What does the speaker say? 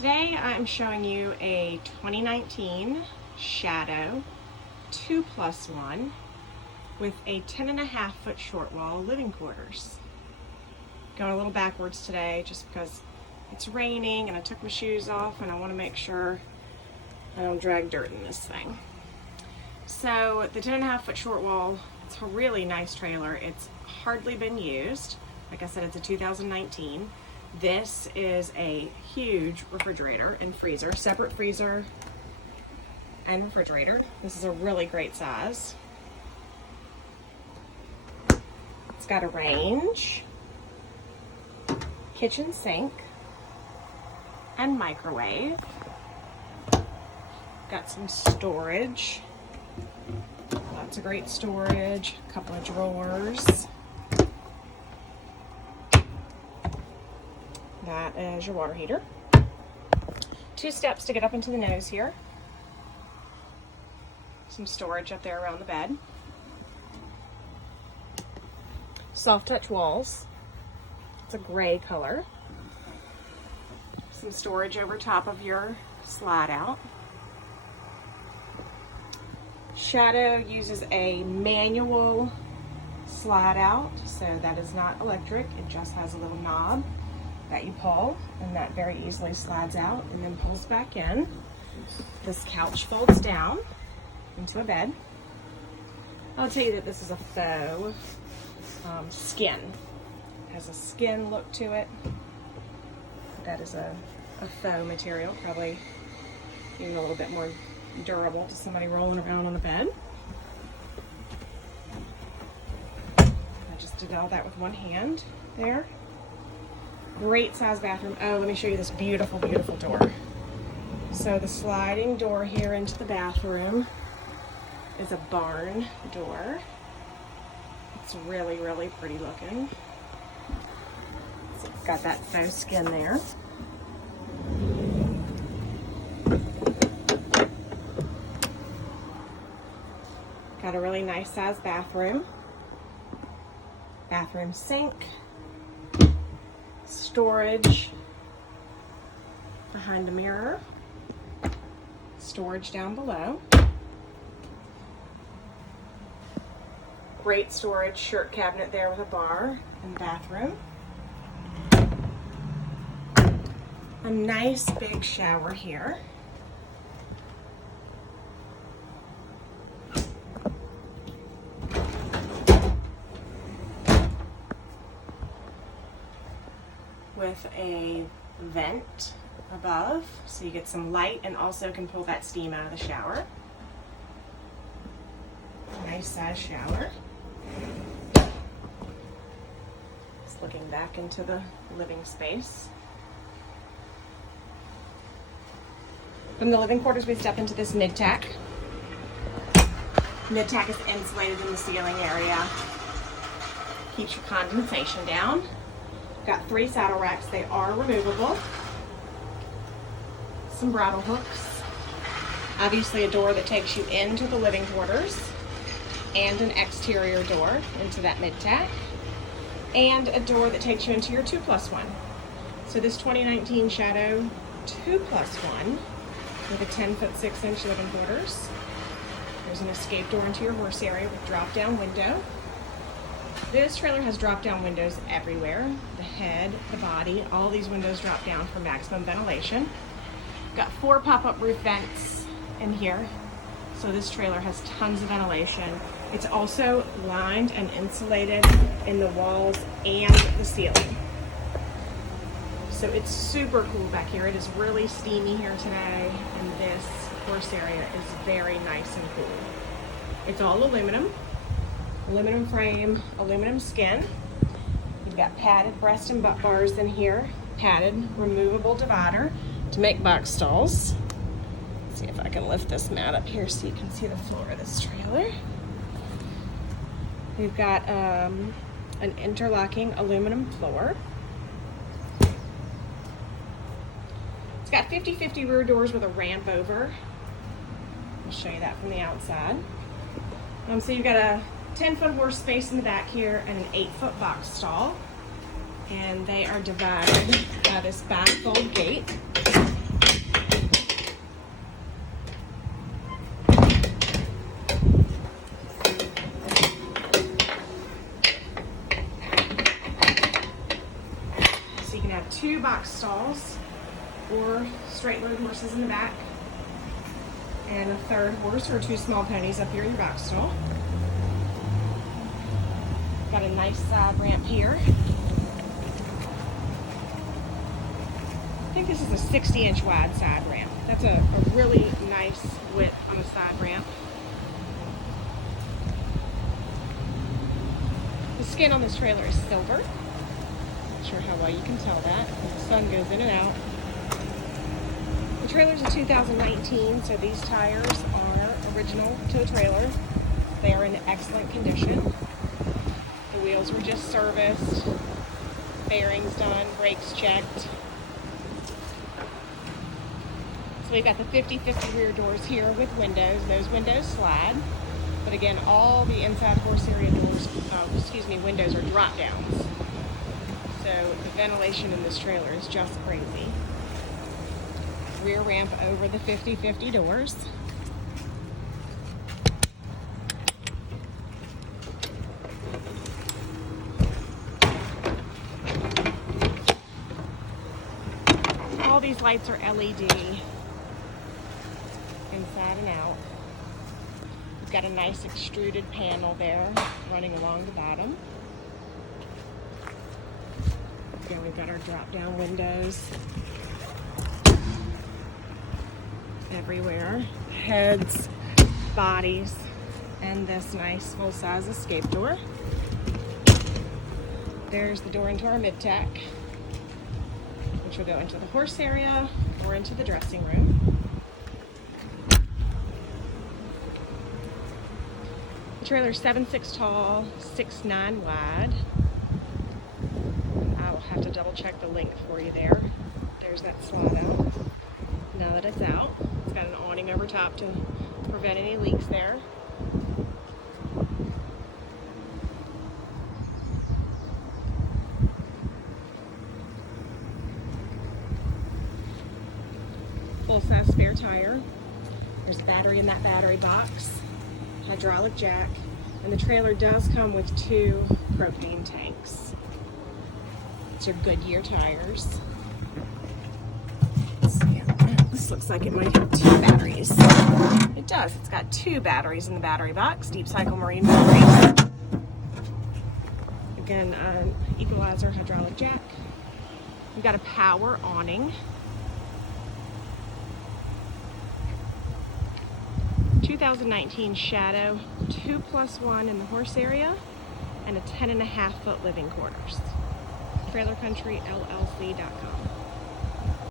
Today I'm showing you a 2019 Shadow 2+1 with a 10.5 foot short wall living quarters. Going a little backwards today just because it's raining and I took my shoes off and I want to make sure I don't drag dirt in this thing. So the 10.5 foot short wall, it's a really nice trailer. It's hardly been used. Like I said, it's a 2019. This is a huge refrigerator and freezer, separate freezer and refrigerator. This is a really great size. It's got a range, kitchen sink, and microwave. Got some storage, lots of great storage, a couple of drawers. That is your water heater. 2 steps to get up into the nose here. Some storage up there around the bed. Soft touch walls. It's a gray color. Some storage over top of your slide out. Shadow uses a manual slide out, so that is not electric. It just has a little knob that you pull, and that very easily slides out and then pulls back in. This couch folds down into a bed. I'll tell you that this is a faux skin. It has a skin look to it. That is a faux material, probably even a little bit more durable to somebody rolling around on the bed. I just did all that with one hand there. Great size bathroom. Oh, let me show you this beautiful, beautiful door. So the sliding door here into the bathroom is a barn door. It's really, really pretty looking. So it's got that faux skin there. Got a really nice size bathroom. Bathroom sink. Storage behind the mirror, storage down below, great storage shirt cabinet there with a bar in the bathroom, a nice big shower here, with a vent above so you get some light and also can pull that steam out of the shower. Nice size shower. Just looking back into the living space. From the living quarters we step into this mid-tack. Mid-tack is insulated in the ceiling area. Keeps your condensation down. Got 3 saddle racks. They are removable. Some bridle hooks. Obviously a door that takes you into the living quarters and an exterior door into that mid-tack and a door that takes you into your 2+1. So this 2019 Shadow 2+1 with a 10 foot 6 inch living quarters. There's an escape door into your horse area with drop down window. This trailer has drop-down windows everywhere. The head, the body, all these windows drop down for maximum ventilation. Got 4 pop-up roof vents in here. So this trailer has tons of ventilation. It's also lined and insulated in the walls and the ceiling. So it's super cool back here. It is really steamy here today, and this horse area is very nice and cool. It's all aluminum. Aluminum frame, aluminum skin. You've got padded breast and butt bars in here, padded removable divider to make box stalls. Let's see if I can lift this mat up here so you can see the floor of this trailer. We've got an interlocking aluminum floor. It's got 50/50 rear doors with a ramp over. I'll show you that from the outside. So you've got a 10 foot horse space in the back here and an 8 foot box stall. And they are divided by this bifold gate. box stalls or straight load horses in the back, and a third horse or 2 small ponies up here in your box stall. Got a nice side ramp here. I think this is a 60-inch wide side ramp. That's a really nice width on the side ramp. The skin on this trailer is silver. Not sure how well you can tell that. The sun goes in and out. The trailer's a 2019, so these tires are original tow trailer. They are in excellent condition. The wheels were just serviced, bearings done, brakes checked. So we've got the 50/50 rear doors here with windows. Those windows slide. But again, all the inside horse area doors, windows are drop downs. So the ventilation in this trailer is just crazy. Rear ramp over the 50/50 doors. All these lights are LED inside and out. We've got a nice extruded panel there running along the bottom. Again, we've got our drop-down windows everywhere. Heads, bodies, and this nice full-size escape door. There's the door into our mid-tack, which will go into the horse area or into the dressing room. The trailer's 7'6" tall, 6'9" wide. I will have to double check the length for you there. There's that slide out. Now that it's out, it's got an awning over top to prevent any leaks there. Full-size spare tire. There's a battery in that battery box. Hydraulic jack, and the trailer does come with 2 propane tanks. It's your Goodyear tires. Let's see. This looks like it might have 2 batteries. It does. It's got 2 batteries in the battery box, deep cycle marine batteries. Again, equalizer, hydraulic jack. We've got a power awning. 2019 Shadow 2+1 in the horse area and a 10.5-foot living quarters. TrailerCountryLLC.com.